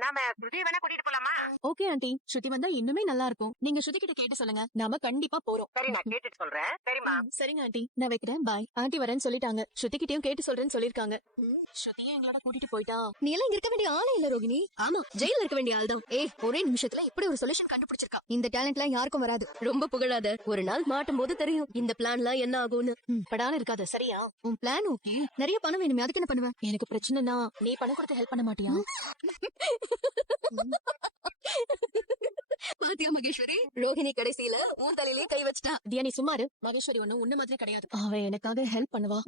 நாம ஸ்ருதியை வேணா கூட்டிட்டு போலாமா? ஓகே ஆண்டி, ஸ்ருதி வந்தா இன்னுமே நல்லா இருக்கும். நீங்க ஸ்ருதி கிட்ட கேட்டு சொல்லுங்க, நாம கண்டிப்பா போறோம். சரி, நான் கேட்டுட்டு சொல்றேன். சரிம்மா. சரிங்க ஆண்டி, நான் வைக்கிறேன். பாய். ஆண்டி வரேன்னு சொல்லிட்டாங்க. ஸ்ருதி கிட்டயும் கேட்டு சொல்றேன்னு சொல்லிருக்காங்க. ஸ்ருதியை எங்களோட கூட்டிட்டு போயிட்டா நீ எல்லாம் இங்க இருக்க வேண்டிய ஆளே இல்ல ரோகிணி. ஆமா, ஜெயில இருக்க வேண்டிய ஆள் தான். ஒரே நிமிஷத்துல இப்படி ஒரு சொல்யூஷன் கண்டுபிடிச்சிருக்கா. இந்த டேலண்ட் எல்லாம் யாருக்கும் வராது. ரொம்ப புகழாத. ஒரு நாள் மாட்டும் போது தெரியும் இந்த பிளான்லாம் என்ன ஆகும்னு. படான்னு இருக்காத, சரியா? உன் பிளான் ஓகே. நிறைய பணம் வேணுமே, அதுக்கு என்ன பண்ணுவேன்? எனக்கு பிரச்சனைனா நீ பணம் கொடுத்து ஹெல்ப் பண்ண மாட்டியா? பாத்தியா மகேஸ்வரி, ரோஹிணி கடைசியில உன் தலையிலே கை வச்சிட்டா. தியா, நீ சும்மாரு. மகேஸ்வரி ஒண்ணும் உன்ன மாதிரி கிடையாது. அவ எனக்காக ஹெல்ப் பண்ணுவா.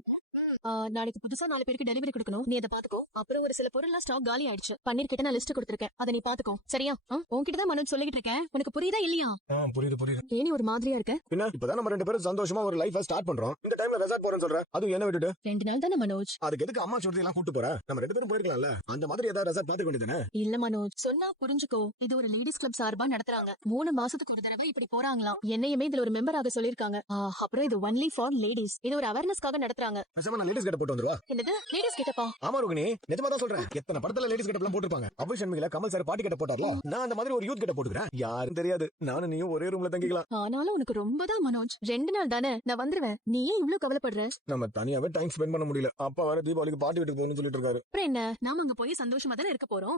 நாளைக்கு புதுசா 4 பேருக்கு டெலிவரி கொடுக்கணும். நீ அதை பாத்துக்கோ. அப்புறம் ஒரு சில பொருள்லாம் ஸ்டாக் காலி ஆயிடுச்சு. பன்னீர் கிட்ட நான் லிஸ்ட் கொடுத்திருக்கேன். அதை நீ பாத்துக்கோ, சரியா? உன்கிட்ட தான் மனோஜ் சொல்லிட்டு இருக்கேன். உனக்கு புரியுதா இல்லையா? புரியுது. ஏனி ஒரு மாதிரியா இருக்க? பின்ன இப்பதான் நம்ம 2 பேரும் சந்தோஷமா ஒரு லைஃபை ஸ்டார்ட் பண்றோம். இந்த டைம்ல ரெசார்ட் போறேன்னு சொல்ற, அது என்ன விட்டுட்டு 2 நாள் தானே மனோஜ். அதுக்கு எதுக்கு அம்மா சொல்றது எல்லாம் கூட்டு போற? நம்ம 2 பேரும் போயிருக்கலாம்ல. அந்த மாதிரி ஏதாவது ரெசார்ட் பாத்துக்க வேண்டியதானே? இல்ல மனோஜ், சொன்னா புரிஞ்சுக்கோ. இது ஒரு லேடிஸ் கிளப் சார்பா நடத்துறாங்க. 3 மாசத்துக்கு ஒரு தடவை இப்படி போறாங்களாம். என்னையுமே இதுல ஒரு மெம்பர் ஆக சொல்லிருக்காங்க. அப்புறம் இது ஒன்லி ஃபார் லேடிஸ். இது ஒரு அவேர்னஸ்க்காக நடத்துறாங்க. பேசாம நான் லேடிஸ் கெட்ட போட்டு வந்துருவா. என்னது லேடிஸ் கிட்டப்பா? ஆமா ரோகிணி, நிஜமா தான் சொல்றேன். எத்தனை படத்துல லேடிஸ் கெட்ட எல்லாம் போட்டுருப்பாங்க. அபு சண்முகில கமல் சார் பாட்டி கெட்ட போட்டார்ல, நான் அந்த மாதிரி ஒரு யூத் கெட்ட போட்டுக்கிறேன். யாரும் தெரியாது, நானும் நீயும் ஒரே ரூம்ல தங்கிக்கலாம். ஆனாலும் உனக்கு ரொம்ப தான் மனோஜ். 2 நாள் தானே, நான் வந்துருவேன். நீ ஏன் இவ்ளோ கவலைப்படுற? நம்ம தனியாவே டைம் ஸ்பெண்ட் பண்ண முடியல. அப்பா வேற தீபாவளிக்கு பாட்டி வீட்டுக்கு போகணும்னு சொல்லிட்டு இருக்காரு. அப்புறம் என்ன, நாம அங்க போய் சந்தோஷமா தானே இருக்க போறோம்.